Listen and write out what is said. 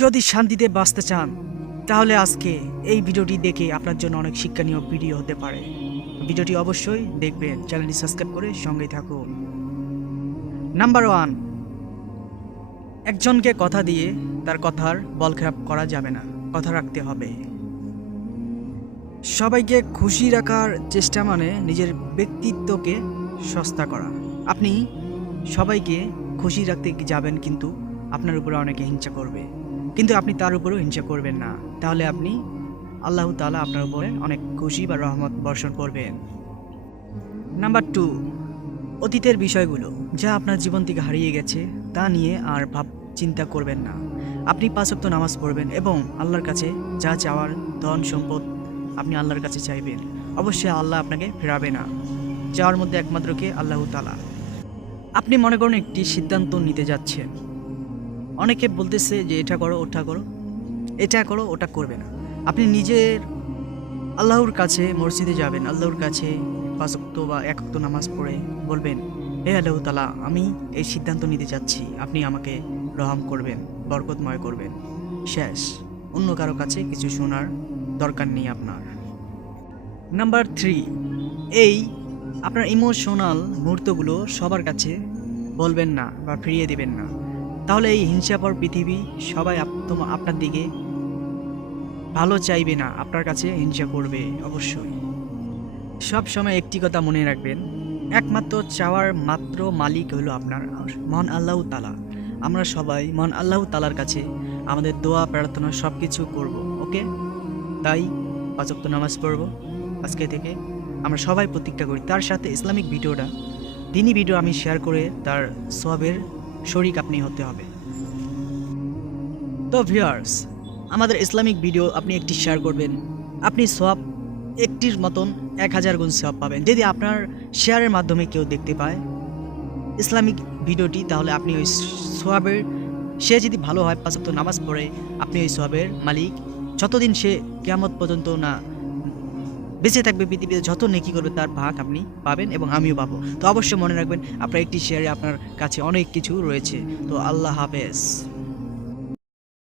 যদি শান্তিতে বাঁচতে চান তাহলে আজকে এই ভিডিওটি দেখে আপনার জন্য অনেক শিক্ষণীয় ভিডিও হতে পারে। ভিডিওটি অবশ্যই দেখবেন, চ্যানেলটি সাবস্ক্রাইব করে সঙ্গেই থাকুন। নাম্বার 1, একজনকে কথা দিয়ে তার কথার বলখেলাপ করা যাবে না, কথা রাখতে হবে। সবাইকে খুশি রাখার চেষ্টা মানে নিজের ব্যক্তিত্বকে সস্তা করা। আপনি সবাইকে খুশি রাখতে যাবেন, কিন্তু আপনার উপরে অনেকে হিংসা করবে, কিন্তু আপনি তার উপরেও হিংসা করবেন না, তাহলে আপনি আল্লাহ তাআলা আপনার উপরে অনেক খুশি বা রহমত বর্ষণ করবেন। নাম্বার 2, অতীতের বিষয়গুলো যা আপনার জীবন থেকে হারিয়ে গেছে তা নিয়ে আর চিন্তা করবেন না। আপনি 5 ওয়াক্ত নামাজ পড়বেন এবং আল্লাহর কাছে যা চাওয়ার ধন সম্পদ আপনি আল্লাহর কাছে চাইবেন। অবশ্যই আল্লাহ আপনাকে ফেরাবে না, যাওয়ার মধ্যে একমাত্র কে আল্লাহ তাআলা। আপনি মনে করুন একটি সিদ্ধান্ত নিতে যাচ্ছেন, অনেকে বলতেছে যে এটা করো ওটা করো, এটা করো ওটা করবে না। আপনি নিজের আল্লাহর কাছে মসজিদে যাবেন, আল্লাহর কাছে 5 ওয়াক্ত বা 1 ওয়াক্ত নামাজ পড়ে বলবেন, হে আল্লাহ তাআলা, আমি এই সিদ্ধান্ত নিতে যাচ্ছি, আপনি আমাকে রহম করবেন, বরকতময় করবেন। শেষ, অন্য কারো কাছে কিছু শোনার দরকার নেই আপনার। নাম্বার 3, এই আপনার ইমোশনাল মুহূর্তগুলো সবার কাছে বলবেন না বা ফিরিয়ে দিবেন না, তাহলে এই হিংসাপর পৃথিবী সবাই আপনার দিকে ভালো চাইবে না, আপনার কাছে হিংসা করবে। অবশ্যই সব সময় একটি কথা মনে রাখবেন, একমাত্র চাওয়ার মাত্র মালিক হলো আপনার মহান আল্লাহ তাআলা। আমরা সবাই মহান আল্লাহ তাআলার কাছে আমাদের দোয়া প্রার্থনা সব কিছু করবো, ওকে? তাই 5 ওয়াক্ত নামাজ পড়ব আজকে থেকে, আমরা সবাই প্রতিজ্ঞা করি। তার সাথে ইসলামিক ভিডিওটা, দিনী ভিডিও আমি শেয়ার করে তার সওয়াবের শরীক আপনি হতে হবে। তো ভিউয়ার্স, আমাদের ইসলামিক ভিডিও আপনি একটি শেয়ার করবেন, আপনি সওয়াব একটির মতন 1000 গুণ সওয়াব পাবেন। যদি আপনার শেয়ারের মাধ্যমে কেউ দেখতে পায় ইসলামিক ভিডিওটি, তাহলে আপনি ওই সওয়াবের, সে যদি ভালো হয় 5 ওয়াক্ত নামাজ পড়ে, আপনি ওই সওয়াবের মালিক। যতদিন সে কিয়ামত পর্যন্ত না বেঁচে থাকবে পৃথিবীতে, যত নেকি করবে তার ভাগ আপনি পাবেন এবং আমিও পাবো। তো অবশ্যই মনে রাখবেন, আপনার একটি শেয়ারে আপনার কাছে অনেক কিছু রয়েছে। তো আল্লাহ হাফেজ।